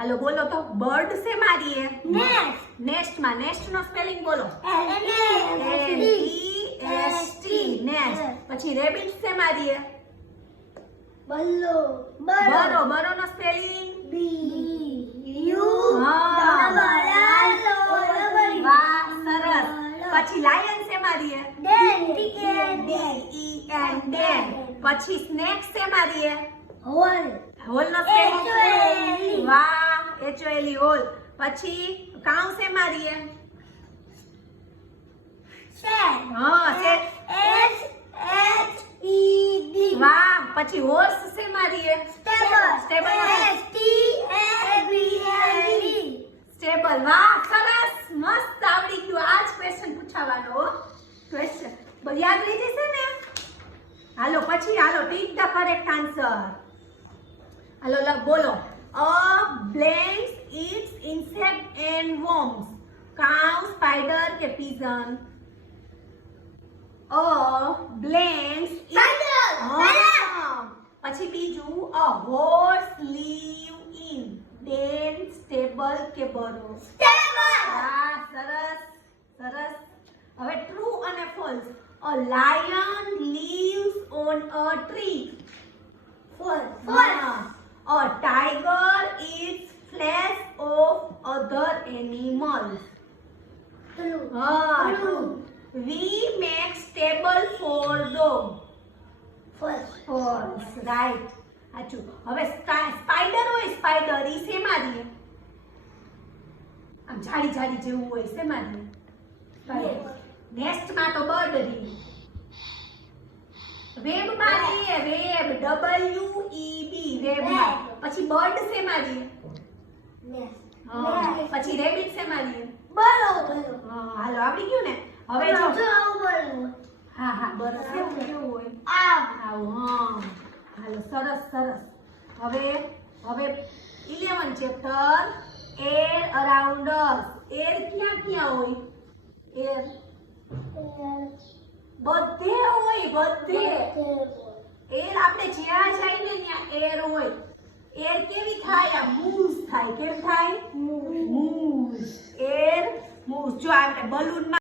હાલો બોલો તો બર્ડ સે મારીએ નેસ્ટ નેસ્ટ માં નેસ્ટ નો સ્પેલિંગ બોલો NEST નેસ્ટ પછી રેબિટ સે મારીએ બલ્લો બરો બરો નો સ્પેલિંગ BU વાહ સરસ પછી લાયન સે મારીએ DEN ડેન પછી સ્નેક સે મારીએ હોલ નો સ્પેલિંગ વાહ HOL હોલ પછી કાઉ સે મારીએ હા વાહ પછી હોર્સ સે મારીએ સ્ટેબલ વાહ સરસ મસ્ત આવડી ગયું આ જ ક્વેશ્ચન પૂછવાનો ક્વેશ્ચન યાદ રહી જશે ને હાલો પછી હાલો ટીક ધ કરેક્ટ આન્સર હાલો બોલો uh blanks it's insect and worms cow spider કે pigeon અ બ્લેન્ક્સ પછી બીજું a horse live in den stable કે બરો હા સરસ સરસ હવે ટ્રુ અને false a lion lives on a tree a tiger eats flesh of other animals true we make stable for dog false right સાચું હવે સ્પાઈડર હોય spider ઈ શેમાં રહે આમ જાડી જાડી જેવું હોય શેમાં રહે નેસ્ટ માં તો બર્ડ રહે વેબ માં રહે વેબ WEB વેબ માં પછી બર્ડ શેમાં રહે પછી રેબિટ શેમાં રહે હાલો આવડી ગયું ને હવે જો હા બરસ કેવું હોય આવું હાલો સરસ સરસ હવે 11 ચેપ્ટર એર અરાઉન્ડ અસ એર ક્યાં હોય એર બધે હોય બધે એર આપણે જ્યાં જાય ને ત્યાં એર હોય એર કેવી થાય મૂવ્સ થાય કેમ થાય મૂવ્સ એર મૂવ્સ જો આપણે બલૂન